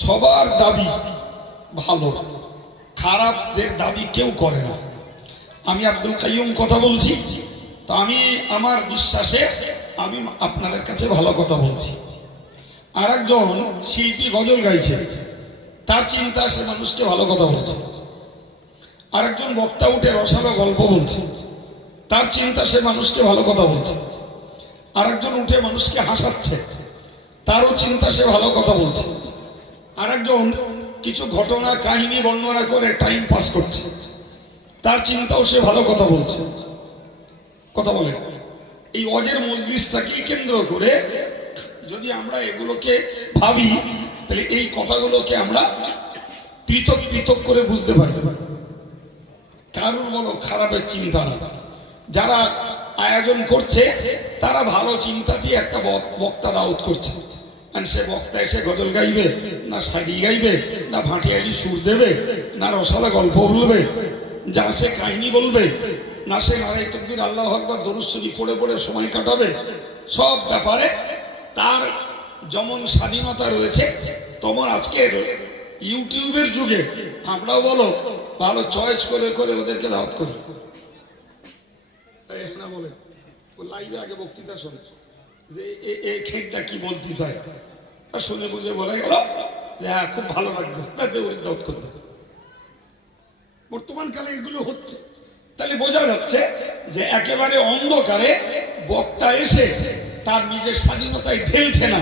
সবার দাবি ভালো খারাপদের দাবি কেউ করে না। আমি আব্দুল কাইয়ুম কথা বলছি, তো আমি আমার বিশ্বাসে আমি আপনাদের কাছে ভালো কথা বলছি। আর একজন শিল্পী গজল গাইছে, তার চিন্তা সে মানুষকে ভালো কথা বলছে। আর একজন বক্তা উঠে রসালো গল্প বলছে, তার চিন্তা সে মানুষকে ভালো কথা বলছে। আর একজন উঠে মানুষকে হাসাচ্ছে, তারও চিন্তা সে ভালো কথা বলছে। আর একজন কিছু ঘটনা, কাহিনী বর্ণনা করে টাইম পাস করছে। তার চিন্তাও সে ভালো কথা বলছে। কথা বলে। এই অজের মজলিসটাকে কেন্দ্র করে যদি আমরা এগুলোকে ভাবি, তাহলে এই কথাগুলোকে আমরা পৃথক পৃথক করে বুঝতে পারি। কারোর বলো খারাপের চিন্তা না। যারা আয়োজন করছে, তারা ভালো চিন্তা দিয়ে একটা বক্তা দাউদ করছে। আর সে বক্তা এসে গজল গাইবে না শাড়ি গাইবে না ভাটিয়ালি সুর দেবে না রসালা গল্প বলবে যা সে কাহিনী বলবে না সে নারাই তকবির আল্লাহ আকবর দরুশ্বরী পড়ে পড়ে সময় কাটাবে সব ব্যাপারে তার যেমন স্বাধীনতা রয়েছে, তেমন আজকের ইউটিউবের যুগে আমরাও বলো, ভালো চয়েস করে করে ওদেরকে দাওয়াত করি। বলে লাইভে আগে বক্তৃতা শোনে। যে এ- এ খেটটা কি বলতে শুনে বুঝে বলে গেল হ্যাঁ খুব ভালো লাগবে। বর্তমান কালে এগুলো হচ্ছে। তাহলে বোঝা যাচ্ছে যে একেবারে অন্ধকারে বক্তা এসে তার নিজের স্বাধীনতায় ঢেলছে না।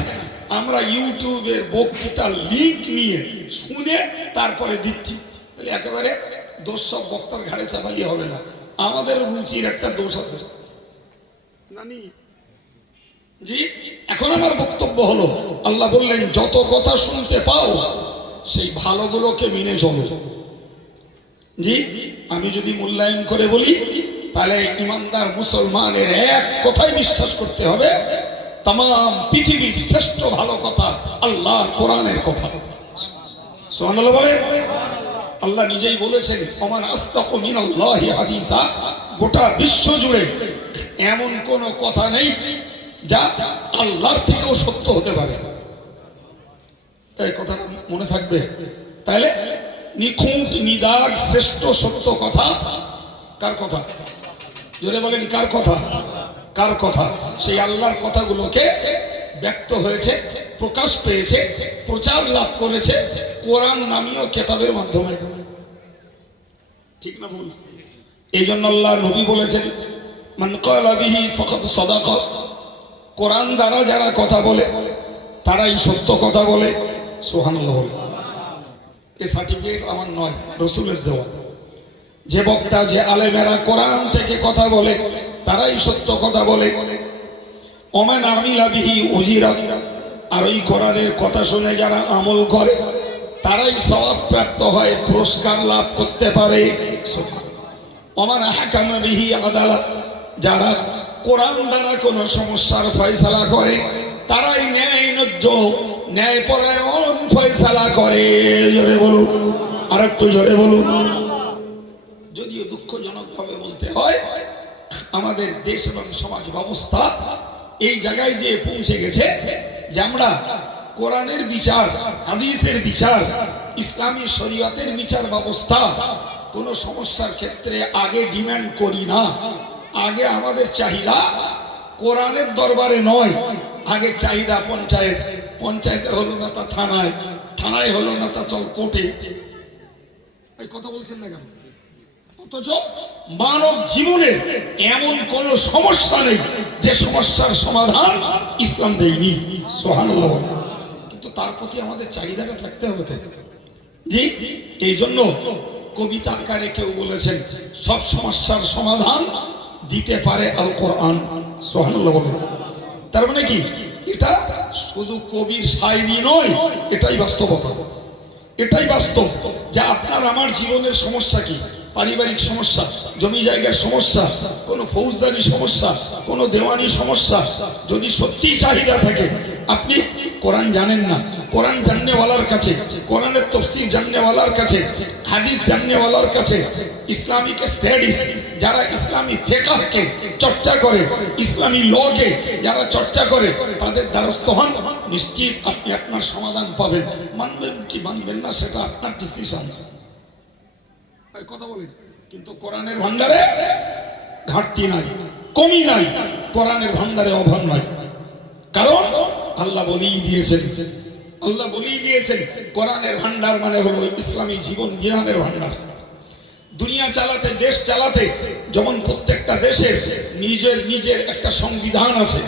আমরা ইউটিউবের বক্তৃতার লিঙ্ক নিয়ে শুনে তারপরে দিচ্ছি। তাহলে একেবারে দোষ সব বক্তার ঘাড়ে চাপালি হবে না। আমাদের রুচির একটা দোষ আছে। জি, এখন আমার বক্তব্য হলো, আল্লাহ বললেন, যত কথা শুনতে পাও, সেই ভালোগুলোকে মেনে চলো। জি, আমি যদি মূল্যায়ন করে বলি, তাহলে ইমানদার মুসলমানের এক কথাই বিশ্বাস করতে হবে তাম পৃথিবীর শ্রেষ্ঠ ভালো কথা আল্লাহর কোরআনের কথা। আল্লাহ নিজেই বলেছেন, ওমান আস্তাকু মিনাল্লাহি গোটা বিশ্ব জুড়ে এমন কোন কথা নেই যা আল্লাহর থেকেও সত্য হতে পারে। এই কথাটা মনে থাকবে। তাহলে নিখুঁত নিদাগ শ্রেষ্ঠ, সত্য কথা কার কথা? যদি বলেন, কার কথা? কার কথা? সেই আল্লাহর কথাগুলোকে ব্যক্ত হয়েছে, প্রকাশ পেয়েছে, প্রচার লাভ করেছে কোরআন নামীয় কেতাবের মাধ্যমে। ঠিক না ভুল? এই জন্য আল্লাহ নবী বলেছেন, মান ক্বালা বিহি ফাকাদ সাদাকা। কোরআন দ্বারা যারা কথা বলে, তারাই সত্য কথা বলে। সুবহানাল্লাহ বলে। এই সার্টিফিকেট আমার নয়, রসুলের দেওয়া। যে বক্তা, যে আলেমেরা কোরআন থেকে কথা বলে, তারাই সত্য কথা বলে। ওমান আমিলা বিহি উজিরা। আর ওই কোরআনের কথা শুনে যারা আমল করে, তারাই সওয়াব প্রাপ্ত হয়, পুরস্কার লাভ করতে পারে। ওমান হাকামা বিহি আদালত যারা কোরআন দ্বারা কোন সমস্যার ফয়সালা করে, তারাই ন্যায় ন্যায় পরায়ণ ফয়সালা করে। জোরে বলুন আর একটু জোরে বলুন। যদিও দুঃখজনক ভাবে বলতে হয়, আমাদের দেশ এবং সমাজ ব্যবস্থা এই জায়গায় যে পৌঁছে গেছে যে আমরা কোরআনের বিচার, হাদিসের বিচার, ইসলামী শরীয়তের বিচার ব্যবস্থা কোন সমস্যার ক্ষেত্রে আগে ডিমান্ড করি না। আগে আমাদের চাহিদা কোরআনের দরবারে নয়, আগে চাহিদা পঞ্চায়েত। পঞ্চায়েতে হলো না তা থানায় থানায় হলো না তা চল কোর্টে। কথা বলছেন না কেন? মানব জীবনের এমন কোন সমস্যা নেই যে সমস্যার সমাধান ইসলাম দেয়নি। কিন্তু তার প্রতি আমাদের চাহিদাটা থাকতে হবে। জি, এই জন্য কবিতা আকারে কেউ বলেছেন, সব সমস্যার সমাধান দিতে পারে আল কোরআন তার মানে কি? এটা শুধু কবির শায়রি নয়, এটাই বাস্তবতা। এটাই বাস্তব যে আপনার আমার জীবনের সমস্যা কি? পারিবারিক সমস্যা, জমি জায়গার সমস্যা, কোনো ফৌজদারি সমস্যা, কোনো দেওয়ানি সমস্যা, যদি সত্যি চাহিদা থাকে আপনি কোরআন জানেন না। কোরআন জাননেওয়ালার কাছে, কোরআনের তফসির জাননেওয়ালার কাছে, হাদিস জাননেওয়ালার কাছে, ইসলামিক স্টাডিজ, যারা ইসলামী ফেকাহকে চর্চা করে, ইসলামী লকে যারা চর্চা করে, তাদের দ্বারস্থ হন। নিশ্চিত আপনি আপনার সমাধান পাবেন। মানবেন কি মানবেন না, সেটা আপনার ডিসিশন কথা বলেন। কিন্তু কোরআনের ভান্ডারে ঘাটতি নাই, কমি নাই। কোরআনের ভান্ডারে অভাব নাই। কারণ আল্লাহ বলেই দিয়েছেন। আল্লাহ বলেই দিয়েছেন, কোরআনের ভান্ডার মানে হলো ইসলামী জীবন জ্ঞানের ভান্ডার দুনিয়া চালাতে, দেশ চালাতে যেমন প্রত্যেকটা দেশের নিজের নিজের একটা সংবিধান আছে,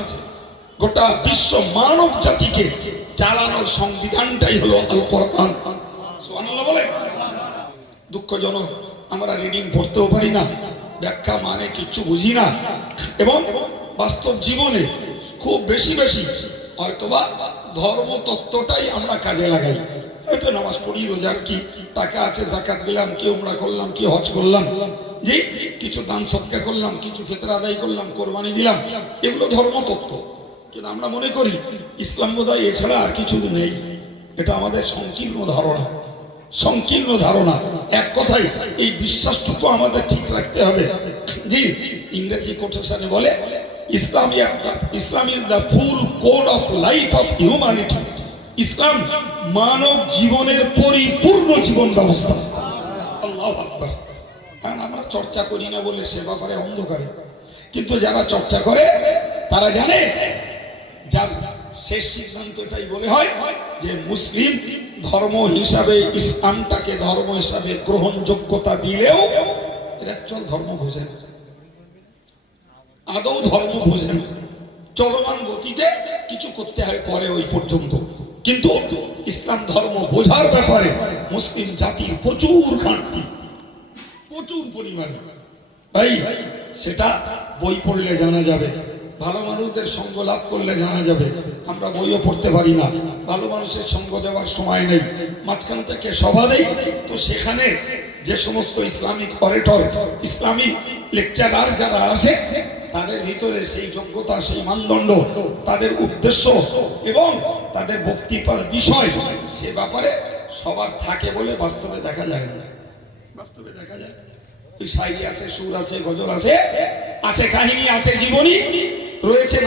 গোটা বিশ্ব মানব জাতিকে চালানোর সংবিধানটাই হলো বলে দুঃখজনক, আমরা রিডিং পড়তেও পারি না, ব্যাখ্যা মানে কিচ্ছু বুঝি না। এবং বাস্তব জীবনে খুব বেশি বেশি হয়তোবা ধর্ম তত্ত্বটাই আমরা কাজে লাগাই। হয়তো নামাজ পড়ি, রোজা কি টাকা আছে জাকাত দিলাম, কি উমরা করলাম, কি হজ করলাম, জি, কিছু দান সৎকা করলাম, কিছু ফেতরা আদায় করলাম, কোরবানি দিলাম, এগুলো ধর্ম তত্ত্ব কিন্তু আমরা মনে করি, ইসলাম বোধহয় এছাড়া আর কিছু নেই। এটা আমাদের সংকীর্ণ ধারণা। সংকীর্ণ ধারণা। এক কথাই এই বিশ্বাসটুকু আমাদের ঠিক রাখতে হবে। জি, ইংরেজি কোটেশনে বলে Islam Islam is the full code of life of humanity. ইসলাম মানব জীবনের পরিপূর্ণ জীবন ব্যবস্থা। আল্লাহ আকবার। কারণ আমরা চর্চা করি না বলে সে ব্যাপারে অন্ধকারে। কিন্তু যারা চর্চা করে, তারা জানে, যার শেষ সিদ্ধান্তটাই বলে হয় যে মুসলিম ধর্ম হিসাবে ইসলামটাকে ধর্ম হিসাবে গ্রহণযোগ্যতা দিলেও এরা চল ধর্ম বোঝে না। আদৌ ধর্ম বোঝে না চলমান গতিতে কিছু করতে হয় করে ওই পর্যন্ত। কিন্তু ইসলাম ধর্ম বোঝার ব্যাপারে মুসলিম জাতির প্রচুর ঘাটতি প্রচুর পরিমাণে। ভাই, সেটা বই পড়লে জানা যাবে। ভালো মানুষদের সঙ্গ লাভ করলে জানা যাবে। আমরা বইও পড়তে পারি না। ভালো মানুষের সঙ্গ দেওয়ার সময় নেই। মাঝখান থেকে সভা দেই। তো সেখানে যে সমস্ত ইসলামিক অরেটর ইসলামিক লেকচারার যারা আসে তাদের ভিতরে সেই যোগ্যতা, সেই মানদণ্ড, তাদের উদ্দেশ্য এবং তাদের বক্তৃতার বিষয়, সে ব্যাপারে সবার থাকে বলে বাস্তবে দেখা যায় না। বাস্তবে দেখা যায়। ওই আছে, সুর আছে, গজল আছে আছে কাহিনী, আছে জীবনী, রয়েছে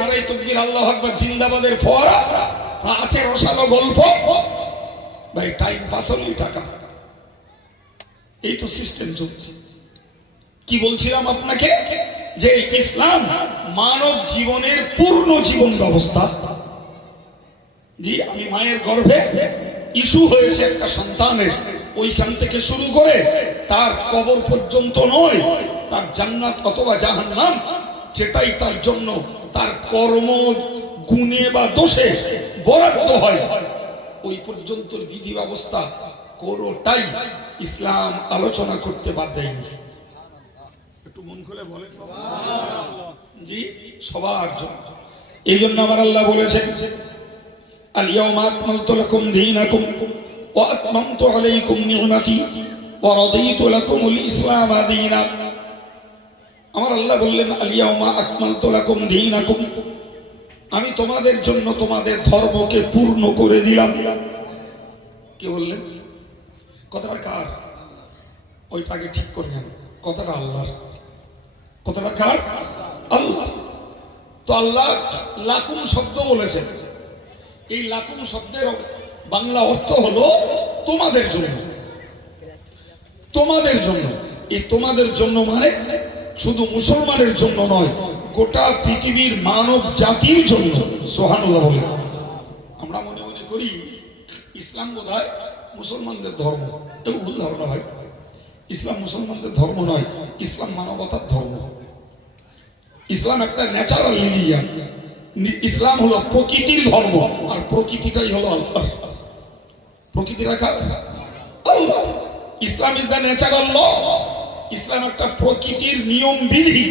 আল্লাহ জিন্দাবাদের ফোয়ারা আছে গল্প। টাইম এই তো সিস্টেম চলছে। কি বলছিলাম আপনাকে? যে ইসলাম মানব জীবনের পূর্ণ জীবন ব্যবস্থা। জি, আমি মায়ের গর্ভে ইস্যু হয়েছে একটা সন্তানের। ওইখান থেকে শুরু করে তার কবর পর্যন্ত নয়, তার জান্নাত অথবা জাহান্নাম, যেটাই তার জন্য তার কর্ম গুণে বা দোষে বরাদ্দ হয়। ওই পর্যন্ত বিধি ব্যবস্থা কোনোটাই ইসলাম আলোচনা করতে বাদ খুলে বলেন জি সবার জন্য এই জন্য আমার আল্লাহ বলেছেন اليوم أكملت لكم دينكم وأتممت عليكم نعمتي ورضيت لكم الإسلام دينا আমার আল্লাহ বললেন আলিয়াউমা আকমালতু লাকুম দীনাকুম আমি তোমাদের জন্য তোমাদের ধর্মকে পূর্ণ করে দিলাম কি বললেন কথাটা কার ওইটাকে ঠিক করে নেন কথাটা আল্লাহর কথাটা কার? আল্লাহ। তো আল্লাহ লাকুম শব্দ বলেছেন। এই লাকুম শব্দের বাংলা অর্থ হলো তোমাদের জন্য। তোমাদের জন্য। এই তোমাদের জন্য মানে শুধু মুসলমানের জন্য নয়, গোটা পৃথিবীর মানব জাতির জন্য সোহানুল্লাহ বলে। আমরা মনে মনে করি, ইসলাম বোধ মুসলমানদের ধর্ম। এও ভুল ধারণা ভাই। ইসলাম মুসলমানদের ধর্ম নয়, ইসলাম মানবতার ধর্ম। ইসলাম একটা ন্যাচারাল রিলিজিয়ান ইসলাম হলো প্রকৃতির ধর্ম, আর প্রকৃতিটাই হলো আল্লাহ। প্রকৃতিটা কার আল্লাহ। Islam is the natural law ইসলাম একটা প্রকৃতির নিয়ম বিধি,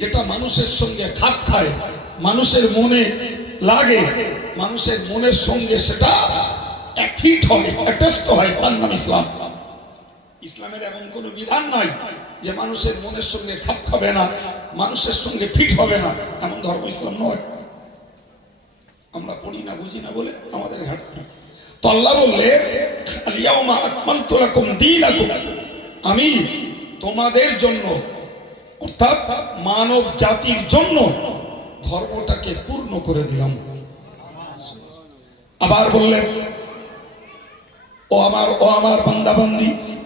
যেটা মানুষের সঙ্গে খাপ খায়, মানুষের মনে লাগে, মানুষের মনের সঙ্গে সেটা ফিট হয় নাম ইসলাম। ইসলামের এমন কোনো বিধান নাই যে মানুষের মনের সঙ্গে খাপ খাবে না, মানুষের সঙ্গে ফিট হবে না, এমন ধর্ম ইসলাম নয়। আমরা পড়ি না, বুঝি না বলে আমাদের ঘাটতি। তো আল্লাহ বললে আমি তোমাদের জন্য, অর্থাৎ মানব জাতির জন্য ধর্মটাকে পূর্ণ করে দিলাম। আবার বললেন, ও আমার ও আমার বান্দা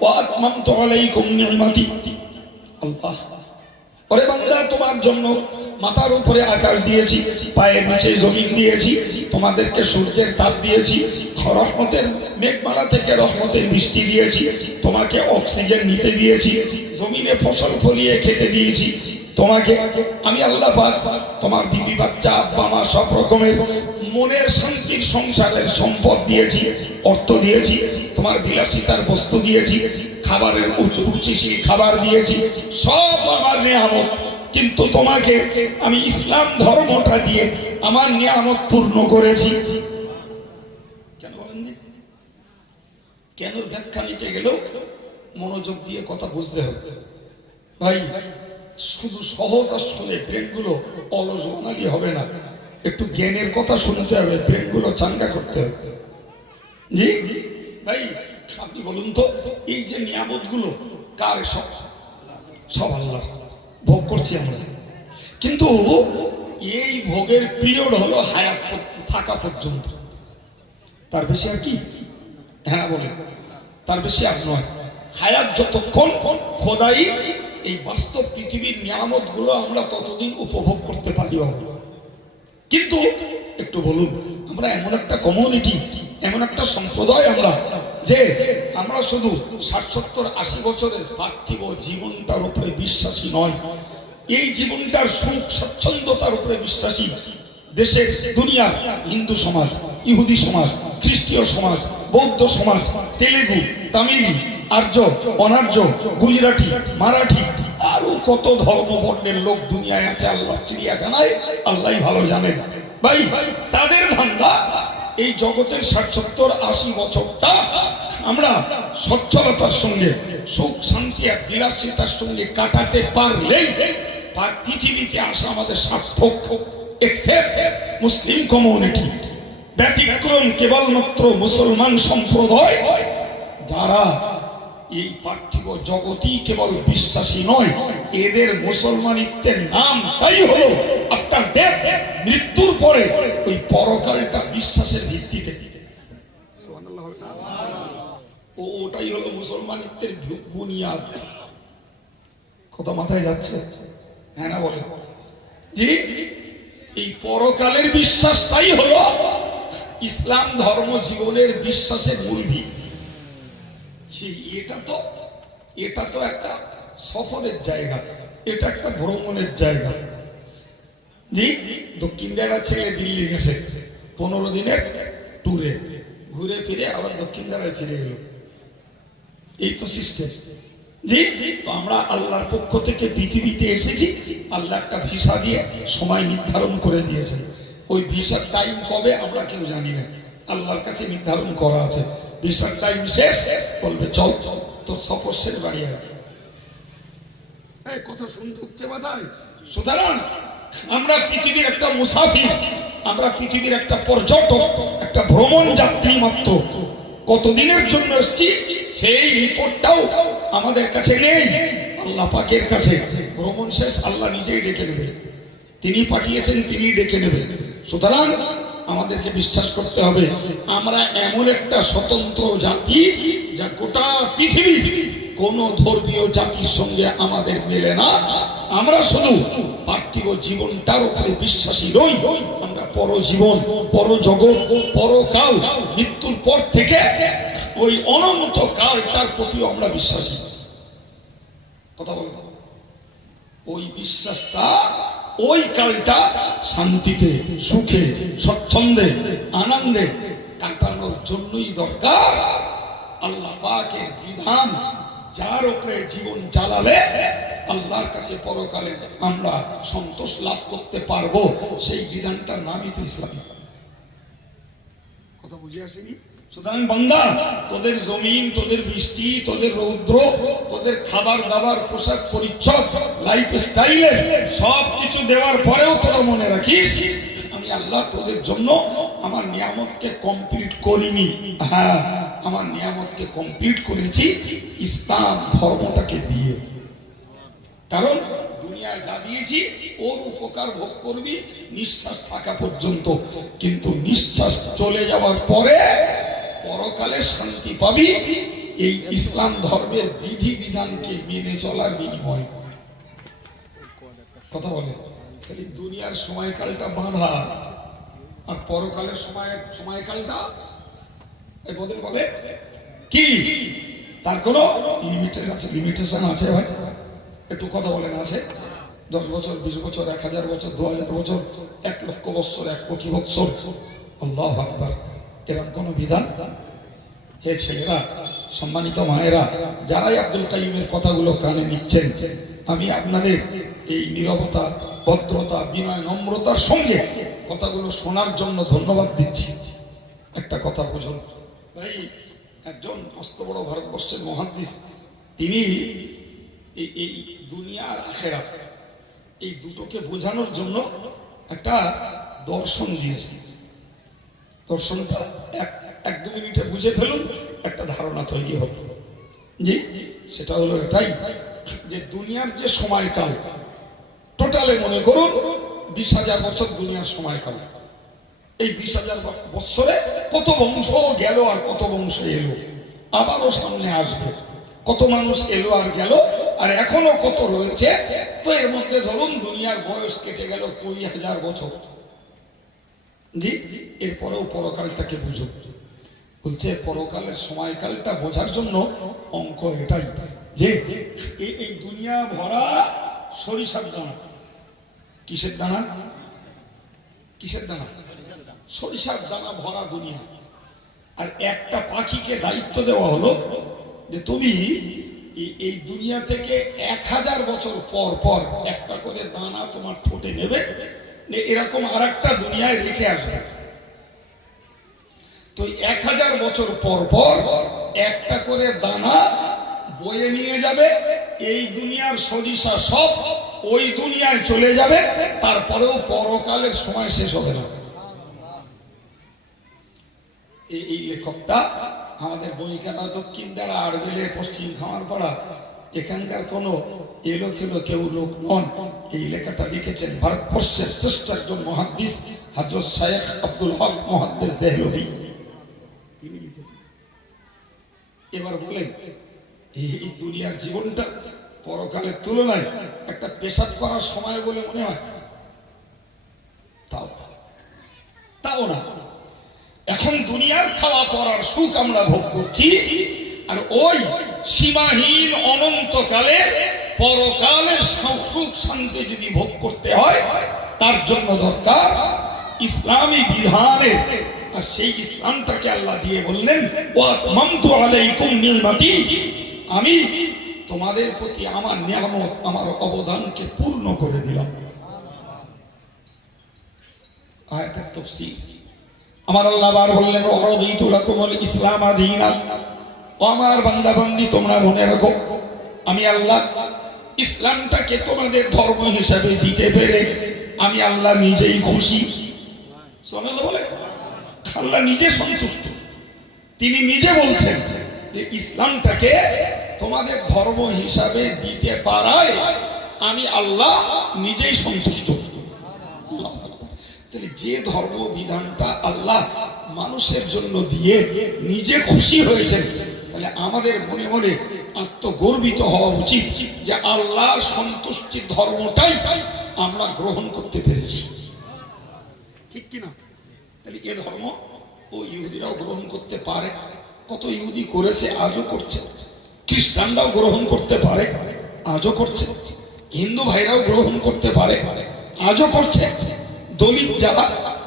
বান্দি ও আত্মান্ত আলাইকুম নিয়মাতি আল্লাহ, ওরে বান্দা, তোমার জন্য মাথার উপরে আকাশ দিয়েছি, পায়ের নিচে জমিন দিয়েছি, তোমাদেরকে সূর্যের তাপ দিয়েছি, রহমতের মেঘমালা থেকে রহমতের বৃষ্টি দিয়েছি, তোমাকে অক্সিজেন নিতে দিয়েছি, জমিনে ফসল ফলিয়ে খেতে দিয়েছি, তোমাকে আমি আল্লাহ পাক, তোমার বিবি বাচ্চা আব্বা সব রকমের মনের শান্তির সংসারের সম্পদ দিয়েছি, অর্থ দিয়েছি, তোমার বিলাসিতার বস্তু দিয়েছি, খাবারের উচ্চ রুচিশীল খাবার দিয়েছি, সব আমার নিয়ামত। কিন্তু তোমাকে আমি ইসলাম ধর্মটা দিয়ে আমার নিয়ামত পূর্ণ করেছি। কেন বলেন? কেন ব্যাখ্যা নিতে গেলেও মনোযোগ দিয়ে কথা বুঝতে হবে। ভাই, শুধু সহজ আসলে ব্রেনগুলো অলস হবে না? একটু জ্ঞানের কথা শুনতে হবে, ব্রেনগুলো চাঙ্গা করতে হবে। জি? ভাই, আপনি বলুন তো, এই যে নিয়ামতগুলো কার সব? সব আল্লাহ ভোগ করছি আমরা। কিন্তু এই ভোগের পিরিয়ড হলো হায়াত থাকা পর্যন্ত। তার বেশি আর কি? হ্যাঁ বলে তার বেশি আর নয়। হায়াত যতক্ষণ খোদাই এই বাস্তব পৃথিবীর নিয়ামতগুলো আমরা ততদিন উপভোগ করতে পারি আমরা। কিন্তু একটু বলুন, আমরা এমন একটা কমিউনিটি এমন একটা সম্প্রদায় আমরা যে আমরা শুধু ষাট সত্তর আশি বছরের পার্থিব জীবনটার উপরে বিশ্বাসী নয়। এই জীবনটার সুখ স্বচ্ছন্দতার উপরে বিশ্বাসী দেশের দুনিয়া, হিন্দু সমাজ, ইহুদি সমাজ, খ্রিস্টীয় সমাজ, বৌদ্ধ সমাজ, তেলেগু, তামিল, আর্য, অনার্য, গুজরাটি, মারাঠি আরও কত ধর্ম বর্ণের লোক দুনিয়ায় আছে আল্লাহ চিড়িয়াখানায়? আল্লাহ ভালো জানেন ভাই, তাদের ধান্দা এই জগতের ষাট সত্তর আশি বছরটা আমরা সচ্ছলতার সঙ্গে, সুখ, শান্তি আর বিলাসিতার সঙ্গে কাটাতে পারলেই তার পৃথিবীতে আসা আমাদের সার্থক মুসলিম কমিউনিটি ব্যতিক্রম কেবলমাত্র মুসলমান সম্প্রদায়, যারা এই পার্থিব জগতই কেবল বিশ্বাসী নয়, এদের মুসলমানিত্বের নাম তাই হলো আফটার ডেথ, মৃত্যুর পরে ওই পরকালটা বিশ্বাসের ভিত্তিতে। ও, ওটাই হলো মুসলমানিত্বের বুনিয়াদ। কথা মাথায় যাচ্ছে? হ্যাঁ না বলে? জি এই পরকালের বিশ্বাসটাই হলো, ইসলাম ধর্ম জীবনের বিশ্বাসের মূল ভিত সেই এটা তো এটা তো একটা সফরের জায়গা, এটা একটা ভ্রমণের জায়গা। জি, দক্ষিণ দেড়া ছেলে দিল্লি গেছে, পনেরো দিনের ট্যুরে ঘুরে ফিরে আবার দক্ষিণ দেড়ায় ফিরে এলো। এই তো সিস্টেম জি, তো আমরা আল্লাহর পক্ষ থেকে পৃথিবীতে এসেছি, আল্লাহ একটা ভিসা দিয়ে সময় নির্ধারণ করে দিয়েছেন। ওই ভিসার টাইম কবে আমরা কেউ জানি না। আল্লাহর কাছে নির্ধারণ করা আছে। ভিসার টাইম শেষ, বলবে, চল, তোর সপস্যের বাড়ি এই কথা শুনতে উঠছে মাথায়। সুতরাং আমরা পৃথিবীর একটা মুসাফির, আমরা পৃথিবীর একটা পর্যটক, একটা ভ্রমণ যাত্রী মাত্র। কতদিনের জন্য এসছি? সেই রিপোর্টটাও আমাদের কাছে নেই। আল্লাহ পাকের কাছে। ভ্রমণ শেষ, আল্লাহ নিজেই ডেকে নেবে। তিনি পাঠিয়েছেন তিনি ডেকে নেবেন সুতরাং আমাদেরকে বিশ্বাস করতে হবে। আমরা এমন একটা স্বতন্ত্র জাতি যা গোটা পৃথিবী কোন ধর্মীয় জাতির সঙ্গে আমাদের মেলে না। আমরা শুধু পার্থিব জীবনটার উপরে বিশ্বাসী নই। আমরা পরজীবন, পরজগৎ, পরকাল, মৃত্যুর পর থেকে ওই অনন্ত কালটার প্রতিও আমরা বিশ্বাসী। কথা বলব ওই বিশ্বাসটা ওই কালটা শান্তিতে, সুখে স্বচ্ছন্দে আনন্দে কাটানোর জন্যই দরকার আল্লাহ বিধান, যার উপরে জীবন চালালে আল্লাহর কাছে পরকালে আমরা সন্তোষ লাভ করতে পারব। সেই বিধানটার নামই তো ইসলাম। কথা বুঝে আসেনি? সুতরাং বান্দা, তোদের জমিন, তোদের বৃষ্টি তোদের রৌদ্র, তোদের খাবার দাবার, পোশাক পরিচ্ছদ লাইফ স্টাইলে সব কিছু দেওয়ার পরেও তোরা মনে রাখিস আমি আল্লাহ তোদের জন্য আমার নিয়ামতকে কমপ্লিট করিনি। হ্যাঁ আমার নিয়ামতকে কমপ্লিট করেছি ইসলাম ধর্মটাকে দিয়ে। কারণ দুনিয়ায় যা দিয়েছি, ওর উপকার ভোগ করবি, নিঃশ্বাস থাকা পর্যন্ত। কিন্তু নিঃশ্বাস চলে যাওয়ার পরে পরকালে শান্তি পাবি, এই ইসলাম ধর্মের বিধি বিধানকে মেনে চলার বিনিময়। কথা বলে? তাহলে দুনিয়ার সময়কালটা বাঁধা আর পরকালের সময়, সময়কালটা বদল বলে কি? তার কোনো লিমিটেড আছে লিমিটেশন আছে ভাই। একটু কথা বলেন, আছে? দশ বছর, বিশ বছর, এক হাজার বছর, দু হাজার বছর, এক লক্ষ বছর, এক কোটি বছর। আল্লাহ আকবার। এরকম কোনো বিধান? হে ছেলেরা, সম্মানিত মায়েরা, যারাই আব্দুল কাইমের কথাগুলো কানে নিচ্ছেন, আমি আপনাদের এই নীরবতা ভদ্রতা বিনয়, নম্রতার সঙ্গে কথাগুলো শোনার জন্য ধন্যবাদ দিচ্ছি। একটা কথা বুঝুন। ভাই একজন মস্ত বড় ভারতবর্ষের মহাদিস, তিনি এই এই দুনিয়া আর আখেরা এই দুটোকে বোঝানোর জন্য একটা দর্শন দিয়েছে দর্শনটা এক এক দু মিনিটে বুঝে ফেলুন, একটা ধারণা তৈরি হবে জি, সেটা হলো এটাই যে দুনিয়ার যে সময়কাল টোটালে মনে করুন বিশ হাজার বছর দুনিয়ার সময়কাল এই বিশ হাজার বছরে কত বংশ গেল আর কত বংশ এলো? আবারও সামনে আসবে। কত মানুষ এলো আর গেল, আর এখনও কত রয়েছে? তো এর মধ্যে ধরুন দুনিয়ার বয়স কেটে গেল কুড়ি হাজার বছর। জি, এরপরেও পরকালটাকে বুঝো। বলছে পরকালের সময়কালটা বোঝার জন্য অঙ্ক এটাই। যে এই দুনিয়া ভরা সরিষার দানা। কিসের দানা? কিসের দানা? সরিষার দানা ভরা দুনিয়া। আর একটা পাখিকে দায়িত্ব দেওয়া হলো যে তুমি এই- দুনিয়া থেকে এক হাজার বছর পর পর একটা করে দানা তোমার ঠোঁটে নেবে এরকম আর একটা দুনিয়ায় রেখে আসবে। তো এক হাজার বছর পর পর একটা করে দানা বয়ে নিয়ে যাবে, এই দুনিয়ার সরিষা সব ওই দুনিয়ায় চলে যাবে, তারপরেও পরকালের সময় শেষ হবে না। এই লেখকটা আমাদের বইখানা দক্ষিণ দ্বারা আড়বেলে পশ্চিম খামারপাড়া, এখানকার কোন এলো থেলো কেউ লোক নন। এই লেখাটা লিখেছেন ভারতবর্ষের শ্রেষ্ঠ একজন মহাদ্দিস হজরত শায়েখ আব্দুল হক তিনি লিখেছেন। এবার বলেন, এই দুনিয়ার জীবনটা পরকালের তুলনায় একটা পেশাব করার সময় বলে মনে হয়। তাও তাও না। এখন দুনিয়ার খাওয়া পড়ার সুখ আমরা ভোগ করছি, আর ওই সীমাহীন অনন্তকালে পরকালের সুখ শান্তি যদি ভোগ করতে হয়, তার জন্য দরকার ইসলামী বিধানে। আর সেই ইসলামটাকে আল্লাহ দিয়ে বললেন আমি তোমাদের প্রতি আমার নিয়ামত, আমার অবদানকে পূর্ণ করে দিলাম। আমার আল্লাহ বার বললেন ইসলাম আদীনা। ও আমার বান্দা বান্দি তোমরা মনে রাখো, আমি আল্লাহ ইসলামটাকে তোমাদের ধর্ম হিসাবে দিতে পেরে আমি আল্লাহ নিজেই খুশি। বলে, আল্লাহ নিজে সন্তুষ্ট। তিনি নিজে বলছেন যে ইসলামটাকে তোমাদের ধর্ম হিসাবে দিতে পারায় আমি আল্লাহ নিজেই সন্তুষ্ট। তাহলে যে ধর্ম বিধানটা আল্লাহ মানুষের জন্য দিয়ে নিজে খুশি হয়েছেন, তাহলে আমাদের মনে মনে আত্মগর্বিত হওয়া উচিত যে আল্লাহ সন্তুষ্টির ধর্মটাই আমরা গ্রহণ করতে পেরেছি। ঠিক কিনা তাহলে এ ধর্ম ও ইহুদিরাও গ্রহণ করতে পারে। কত ইহুদি করেছে, আজও করছে। খ্রিস্টানরাও গ্রহণ করতে পারে আজও করছে। হিন্দু ভাইরাও গ্রহণ করতে পারে আজও করছে। দলিত যারা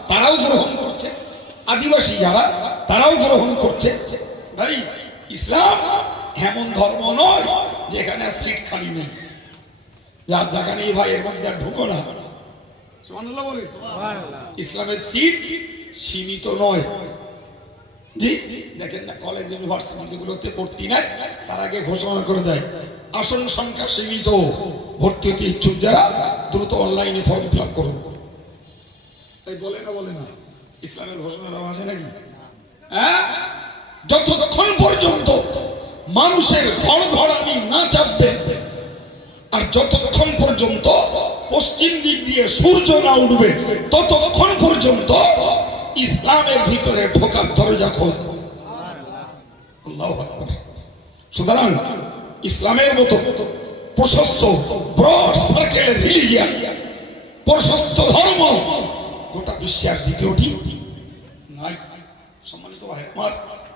তারাও গ্রহণ করছে। আদিবাসী যারা তারাও গ্রহণ করছে। ভাই ইসলাম এমন ধর্ম নয় যেখানে সিট খালি নেই। যার জায়গা নেই ভাই এর মধ্যে ঢুকো না। বলে ইসলামের সিট সীমিত নয়। জি দেখেন না কলেজ ইউনিভার্সিটি গুলোতে ভর্তি নাই, তার আগে ঘোষণা করে দেয়, আসন সংখ্যা সীমিত, ভর্তি হতে ইচ্ছুক যারা, দ্রুত অনলাইনে ফর্ম ফিল আপ করুন। তাই বলে না বলে না? ইসলামের ঘোষণা দেওয়া আছে নাকি? হ্যাঁ? যতক্ষণ পর্যন্ত মানুষের ঘর না চাপবে, আর যতক্ষণ পর্যন্ত পশ্চিম দিক দিয়ে সূর্য না উঠবে, ততক্ষণ পর্যন্ত ইসলামের ভিতরে ঢোকার দরজা খোলা। সুতরাং ইসলামের মতো প্রশস্ত ধর্ম নাই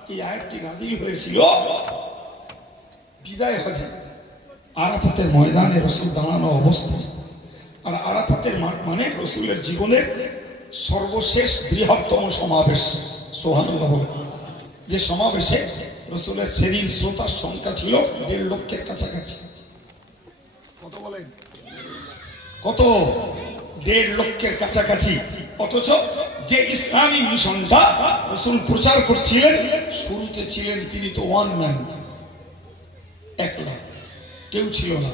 এই হয়েছিল বিদায় আরাফাতের ময়দানে রসুল দাঁড়ানো অবস্থা আর আরাফাতের মানে রসুলের জীবনের সর্বশেষ বৃহত্তম সমাবেশ সোহানুল্লাহ। যে সমাবেশে রসুলের সেদিন শ্রোতার সংখ্যা ছিল দেড় লক্ষের কাছাকাছি। কত বলেন? কত? দেড় লক্ষের কাছাকাছি। অথচ যে ইসলামী মিশনটা রসুল প্রচার করছিলেন, শুরুতে ছিলেন তিনি তো ওয়ান ম্যান একলা কেউ ছিল না।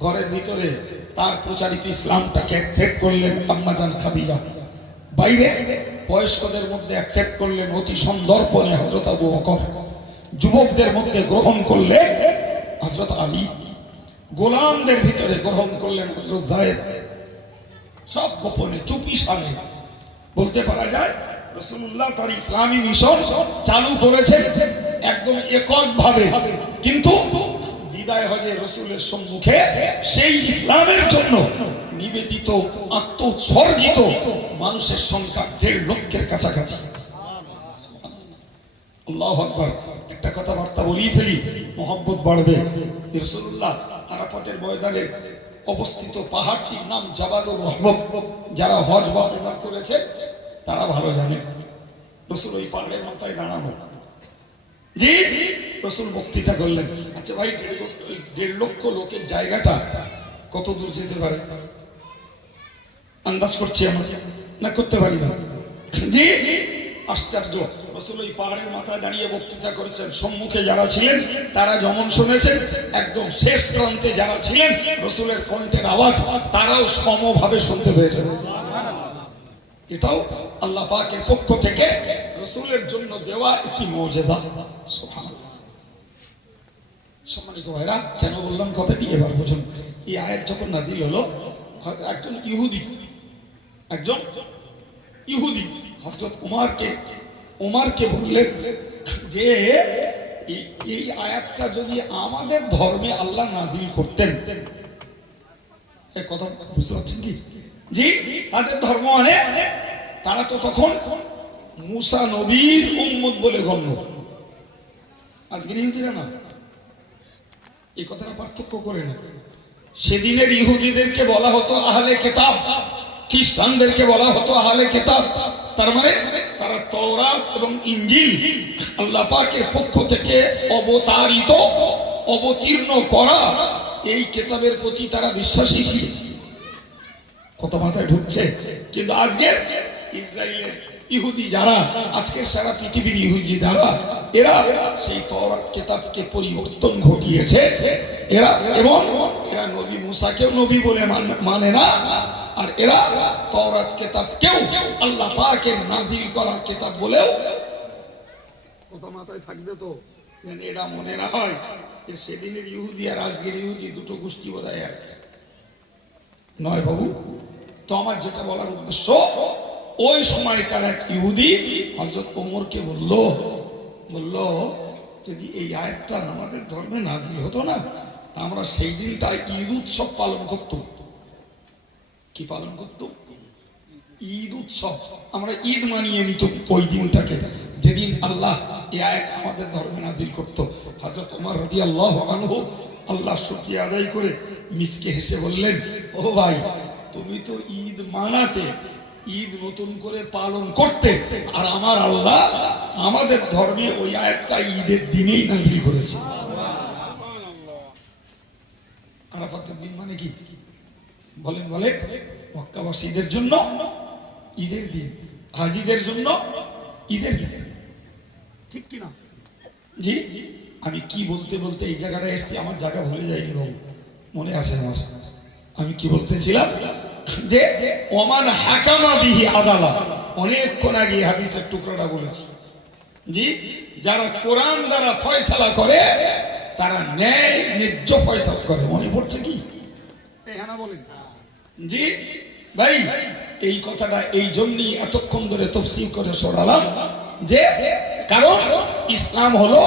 ঘরের ভিতরে তার প্রচারিত ইসলামটাকে অ্যাকসেপ্ট করলেন আম্মাদান খাদিজা। বাইরে বয়স্কদের মধ্যে অ্যাকসেপ্ট করলেন অতি সন্দর্পণে হজরত আবু বকর, যুবকদের মধ্যে গ্রহণ করলে হজরত আলী, গোলামদের ভিতরে গ্রহণ করলেন হজরত জায়েদ। সব গোপনে চুপি সামনে বলতে পারা যায় রসুল্লাহ তার ইসলামী মিশন চালু করেছেন একদম একক ভাবে কিন্তু বিদায় হজে রসুলের সম্মুখে সেই ইসলামের জন্য নিবেদিত, আত্মোৎসর্গিত মানুষের সংখ্যা দেড় লক্ষের কাছাকাছি। আল্লাহ আকবার। একটা কথাবার্তা বলিয়ে ফেলি মোহাম্মত বাড়বে। রসুল্লাহ আরাফাতের ময়দানে অবস্থিত পাহাড়টির নাম জাবাদুর রহমত, যারা হজ বা করেছে, তারা ভালো জানে। রসুল ওই পাহাড়ের মাথায় দাঁড়ানো। জি রসুল বক্তৃতা করলেন আচ্ছা ভাই, দেড় লক্ষ- লোকের জায়গাটা কত দূর যেতে পারে? আন্দাজ করছি আমরা। না, করতে পারি না। জি আশ্চর্য, রসুল ওই পাহাড়ের মাথায় দাঁড়িয়ে বক্তৃতা করেছেন। সম্মুখে যারা ছিলেন, তারা যেমন শুনেছেন, একদম শেষ প্রান্তে যারা ছিলেন, রসুলের কণ্ঠের আওয়াজ তারাও সমভাবে শুনতে পেয়েছেন। এটাও আল্লাহ পাকের পক্ষ থেকে রসুলের জন্য দেওয়া একটি মৌজেজা সম্মানিত ভাইরা, কেন বললাম কথাটি? এবার বুঝুন, এই আয়াত যখন নাজিল হলো একজন ইহুদি একজন ইহুদি হজরত উমারকে উমারকে বললেন যে, এই- আয়াতটা যদি আমাদের ধর্মে আল্লাহ নাজিল করতেন। কথা বুঝতে পারছেন কি? জি তাদের ধর্ম মানে তারা তো তখন মুসা নবীর উম্মত বলে গণ্য। আজকের ইহুদিরা না এই কথাটা পার্থক্য করে না সেদিনের ইহুদিদেরকে বলা হতো আহলে কেতাব, খ্রিস্টানদেরকে বলা হতো আহলে কেতাব। তার মানে তারা তওরাত এবং ইঞ্জিল আল্লাহ পাকের পক্ষ থেকে অবতারিত, অবতীর্ণ করা এই কেতাবের প্রতি তারা বিশ্বাসী ছিল। কত মাথায় ঢুকছে। কিন্তু আজকের ইসরায়েলের ইহুদি যারা, আজকের সারা পৃথিবীর ইহুদি যারা, এরা সেই তওরাত কেতাবকে পরিবর্তন ঘটিয়েছে। এরা এবং এরা নবী মুসাকেও নবী বলে মান- না। আর এরা তওরাত কেতাবকেও আল্লাহ পাকের নাজিল করা কেতাব বলেও কত মাথায় থাকবে তো। এটা মনে না হয় যে সেদিনের ইহুদি আর আজকের ইহুদি দুটো গোষ্ঠী বোধ হয় এক। নয় বাবু? তো আমার যেটা বলার উদ্দেশ্য, ওই সময়কার এক ইহুদি হজরত ওমরকে বলল বলল, যদি এই আয়াতটা আমাদের ধর্মে নাজিল হতো না আমরা সেই দিনটা ঈদ উৎসব পালন করতাম। কি পালন করতাম? ঈদ উৎসব। আমরা ঈদ মানিয়ে নিত ওই দিনটাকে। যেদিন আল্লাহ এই আয়াত আমাদের ধর্মে নাজিল করতো। হযরত ওমর রাদিয়াল্লাহু আনহু আল্লাহ শুকরিয়া আদায় করে মিচকে হেসে বললেন, ও ভাই তুমি তো ঈদ মানাতে, ঈদ নতুন করে পালন করতে, আর আমার আল্লাহ আমাদের ধর্মে ওই আয়াতটা ঈদের দিনেই নাজিল করেছে। দিন মানে কি? বলে জন্য ঈদের দিন, হাজিদের জন্য ঈদের দিন। ঠিক জি? আমি কি বলতে বলতে এই জায়গাটা এসেছি, আমার জায়গা ভুলে যাইনি বাবু। মনে আছে আমার। আমি কি বলতেছিলাম? যে ওমান হাকামা বিহি আদালা। অনেকক্ষণ আগে হাদিসের টুকরোটা বলেছি। জি যারা কোরআন দ্বারা ফয়সালা করে তারা ন্যায় ন্যায্য ফয়সালা করে। মনে পড়ছে কি? হ্যাঁ বলেন। জি ভাই এই কথাটা এই জন্যই এতক্ষণ ধরে তফসিল করে শোনালাম যে কারণ ইসলাম হলো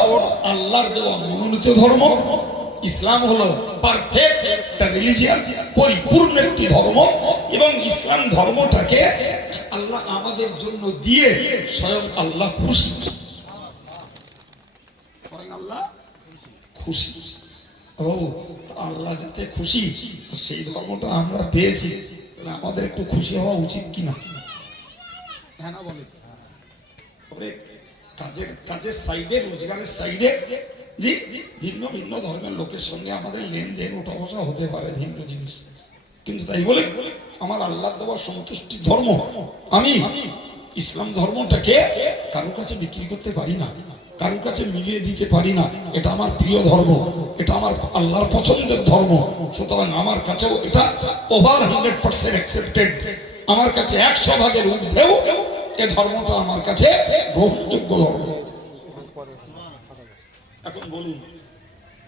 আল্লাহর দেওয়া মনোনীত ধর্ম। ইসলাম হলো পারফেক্ট একটা রিলিজিয়ান পরিপূর্ণ একটি ধর্ম, এবং ইসলাম ধর্মটাকে আল্লাহ আমাদের জন্য দিয়ে স্বয়ং আল্লাহ খুশি। আল্লাহ খুশি। ও, আল্লাহ যাতে খুশি, সেই ধর্মটা আমরা পেয়েছি। আমাদের একটু খুশি হওয়া উচিত কিনা? হ্যাঁ না বলে? কাজের কাজের সাইডে রোজগারের সাইডে জি ভিন্ন ভিন্ন ধর্মের লোকের সঙ্গে আমাদের লেনদেন ওঠা বসা হতে পারে, ভিন্ন জিনিস। কিন্তু তাই বলে, আমার আল্লাহ দেওয়া সন্তুষ্টি ধর্ম। আমি ইসলাম ধর্মটাকে কারোর কাছে বিক্রি করতে পারি না, কারোর কাছে মিলিয়ে দিতে পারি না। এটা আমার প্রিয় ধর্ম, এটা আমার আল্লাহর পছন্দের ধর্ম। সুতরাং আমার কাছেও এটা ওভার হান্ড্রেড পার্সেন্ট অ্যাকসেপ্টেড আমার কাছে একশো ভাগের ঊর্ধ্বেও এ ধর্মটা আমার কাছে গ্রহণযোগ্য ধর্ম। এখন বলুন,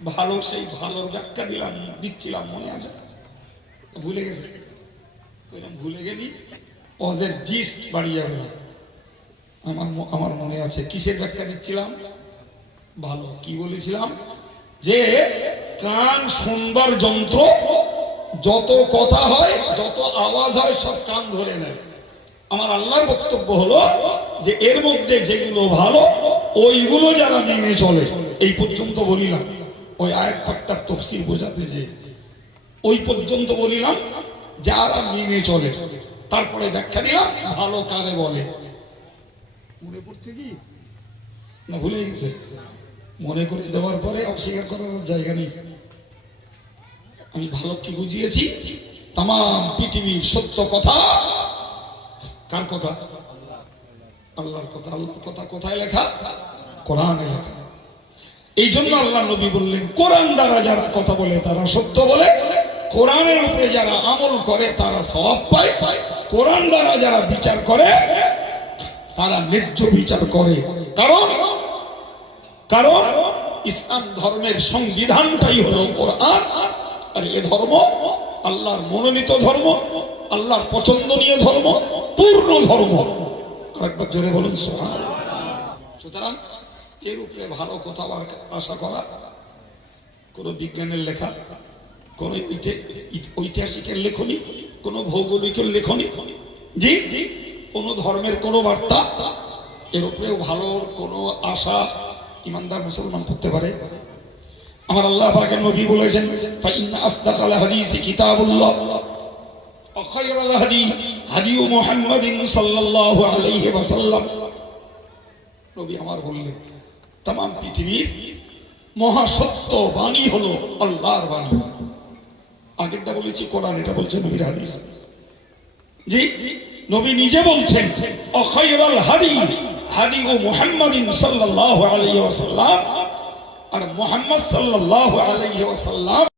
ভালো সেই ভালোর ব্যাখ্যা দিলাম, দিচ্ছিলাম, মনে আছে? ভুলে গেছে। ভুলে গেলি? অজের জিস্ট বাড়ি যাবে না। আমার আমার মনে আছে, কিসের ব্যাখ্যা দিচ্ছিলাম? ভালো, কি বলেছিলাম? যে কান শুনবার যন্ত্র, যত কথা হয়, যত আওয়াজ হয়, সব কান ধরে নেয়। আমার আল্লাহর বক্তব্য হলো যে এর মধ্যে যেগুলো ভালো, ওইগুলো যারা মেনে চলে, এই পর্যন্ত বলিলাম। ওই আয়াত পাকটার তফসিল বোঝাতে যে ওই পর্যন্ত বলিলাম, যারা মেনে চলে, তারপরে ব্যাখ্যা দিলাম ভালো কারে বলে। মনে পড়ছে কি? না, ভুলে গেছে। মনে করে দেওয়ার পরে অস্বীকার করার জায়গা নেই। আমি ভালো কি বুঝিয়েছি? তাম পৃথিবীর সত্য কথা কার কথা? আল্লাহর কথা আল্লাহর কথা কোথায় লেখা? কোরআনে লেখা। এই জন্য আল্লাহ নবী বললেন, কোরআন দ্বারা যারা কথা বলে তারা সত্য বলে, কোরআনের উপরে যারা আমল করে তারা সব পায়, কোরআন দ্বারা যারা বিচার করে, তারা ন্যায্য বিচার করে। কারণ কারণ ইসলাম ধর্মের সংবিধানটাই হলো কোরআন। আর এ ধর্ম আল্লাহর মনোনীত ধর্ম, আল্লাহর পছন্দনীয় ধর্ম, পূর্ণ ধর্ম। আরেকবার জোরে বলুন সুতরাং এর উপরে ভালো কথা আশা করা কোন বিজ্ঞানের লেখা, কোন ঐতি- ঐতিহাসিকের লেখনী, কোন ভৌগোলিকের লেখনী, জি কোন ধর্মের কোন বার্তা, এর উপরেও ভালো কোন আশা ইমানদার মুসলমান করতে পারে। আমার আল্লাহ পাকের নবী বলেছেন ফাইন্না আসদাকাল হাদিসি কিতাবুল্লাহ وخير الهدي هدي محمد صلى الله عليه وسلم নবী আমার বললেন তাম পৃথিবীর মহাসত্য বাণী হলো আল্লাহর বাণী আগেরটা বলেছি কোরআন এটা বলছে নবীর হাদিস জি নবী নিজে বলছেন অখাইরাল হাদি হাদি ও মুহাম্মাদিন সাল্লাল্লাহু আলাইহি ওয়াসাল্লাম আর মুহাম্মদ সাল্লাল্লাহু আলাইহি ওয়াসাল্লাম